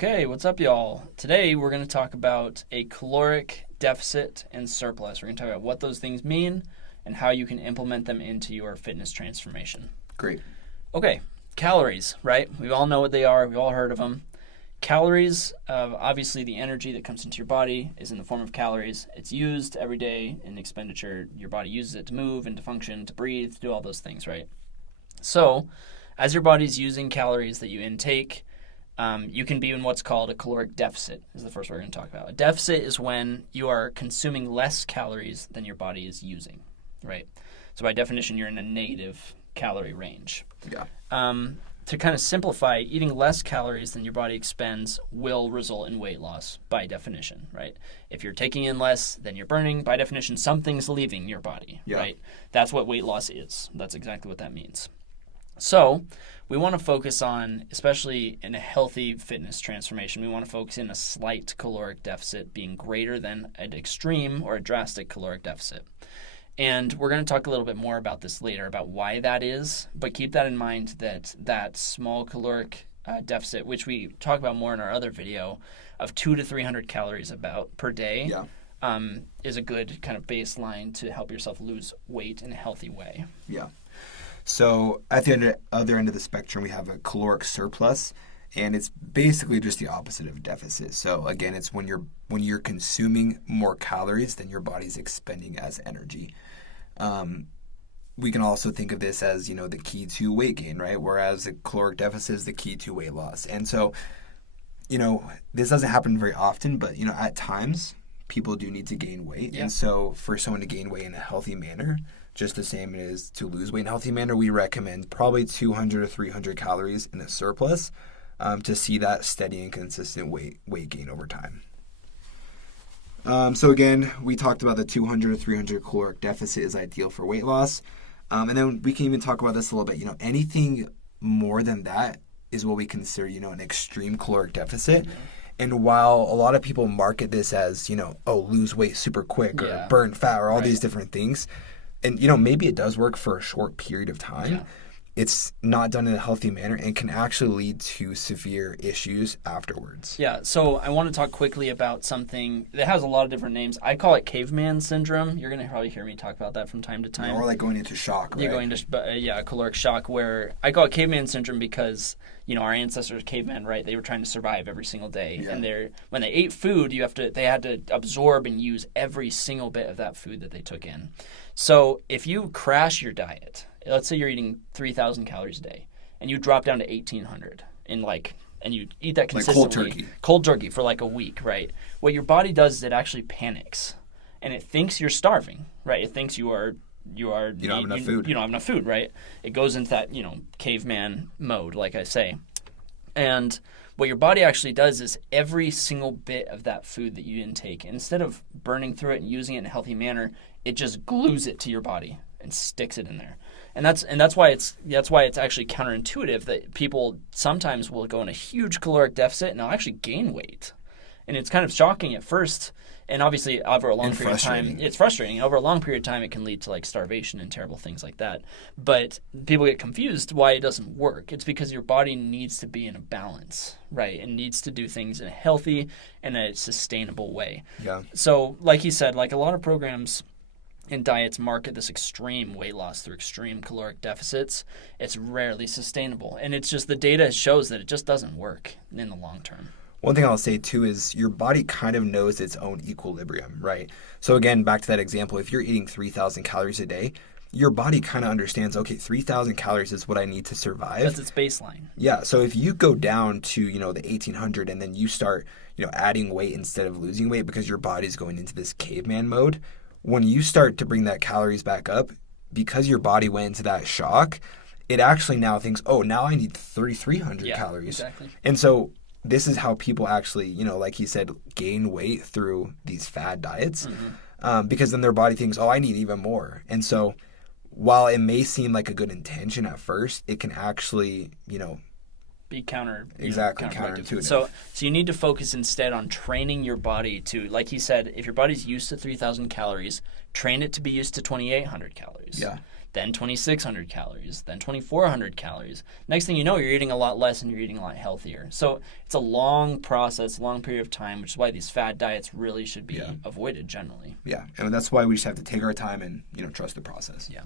Okay, what's up, y'all? Today we're going to talk about a caloric deficit and surplus. We're going to talk about what those things mean and how you can implement them into your fitness transformation. Great. Okay, calories, right? We all know what they are. We've all heard of them. Calories, obviously the energy that comes into your body is in the form of calories. It's used every day in expenditure. Your body uses it to move and to function, to breathe, to do all those things, right? So, as your body's using calories that you intake, you can be in what's called a caloric deficit, is the first word we're going to talk about. A deficit is when you are consuming less calories than your body is using, right? So by definition, you're in a negative calorie range. Yeah. To kind of simplify, eating less calories than your body expends will result in weight loss by definition, right? If you're taking in less than you're burning, by definition, something's leaving your body, right? That's what weight loss is. That's exactly what that means. So we want to focus on, especially in a healthy fitness transformation, we want to focus in a slight caloric deficit being greater than an extreme or a drastic caloric deficit. And we're going to talk a little bit more about this later, about why that is, but keep that in mind that that small caloric deficit, which we talk about more in our other video, of 200 to 300 calories about per day, is a good kind of baseline to help yourself lose weight in a healthy way. Yeah. So at the other end of the spectrum, we have a caloric surplus, and it's basically just the opposite of a deficit. So again, it's when you're consuming more calories than your body's expending as energy. We can also think of this as, the key to weight gain, right? Whereas a caloric deficit is the key to weight loss. And so, this doesn't happen very often, but, at times people do need to gain weight. Yeah. And so for someone to gain weight in a healthy manner, just the same as to lose weight in a healthy manner, we recommend probably 200 to 300 calories in a surplus to see that steady and consistent weight gain over time. So again, we talked about the 200 to 300 caloric deficit is ideal for weight loss. And then we can even talk about this a little bit. Anything more than that is what we consider, an extreme caloric deficit. Yeah. And while a lot of people market this as, lose weight super quick or burn fat or all these different things, and, maybe it does work for a short period of time. It's not done in a healthy manner and can actually lead to severe issues afterwards. Yeah, so I want to talk quickly about something that has a lot of different names. I call it caveman syndrome. You're going to probably hear me talk about that from time to time. Or like going into shock, right? You're going to, caloric shock, where I call it caveman syndrome because, our ancestors, cavemen, right, they were trying to survive every single day. Yeah. And when they ate food, they had to absorb and use every single bit of that food that they took in. So if you crash your diet, let's say you're eating 3,000 calories a day, and you drop down to 1,800, and you eat that consistently, like cold turkey for like a week, right? What your body does is it actually panics, and it thinks you're starving, right? It thinks you don't have enough food. You don't have enough food, right? It goes into that caveman mode, like I say, and what your body actually does is every single bit of that food that you intake, instead of burning through it and using it in a healthy manner, it just glues it to your body and sticks it in there. And that's why it's actually counterintuitive that people sometimes will go in a huge caloric deficit and they'll actually gain weight. And it's kind of shocking at first. And obviously over a long period of time, it's frustrating. Over a long period of time, it can lead to like starvation and terrible things like that. But people get confused why it doesn't work. It's because your body needs to be in a balance, right? It needs to do things in a healthy and a sustainable way. Yeah. So like he said, like a lot of programs and diets market this extreme weight loss through extreme caloric deficits. It's rarely sustainable. And it's just the data shows that it just doesn't work in the long term. One thing I'll say too is your body kind of knows its own equilibrium, right? So again, back to that example, if you're eating 3,000 calories a day, your body kind of understands, okay, 3,000 calories is what I need to survive. That's its baseline. Yeah, so if you go down to, the 1,800 and then you start, adding weight instead of losing weight because your body's going into this caveman mode, when you start to bring that calories back up, because your body went into that shock, it actually now thinks, oh, now I need 3,300 calories. Exactly. And so this is how people actually, like he said, gain weight through these fad diets, because then their body thinks, oh, I need even more. And so while it may seem like a good intention at first, it can actually, be counterintuitive. So you need to focus instead on training your body to, like he said, if your body's used to 3,000 calories, train it to be used to 2,800 calories. Yeah. Then 2,600 calories, then 2,400 calories. Next thing you know, you're eating a lot less and you're eating a lot healthier. So it's a long process, long period of time, which is why these fad diets really should be avoided generally. Yeah, and that's why we just have to take our time and trust the process. Yeah.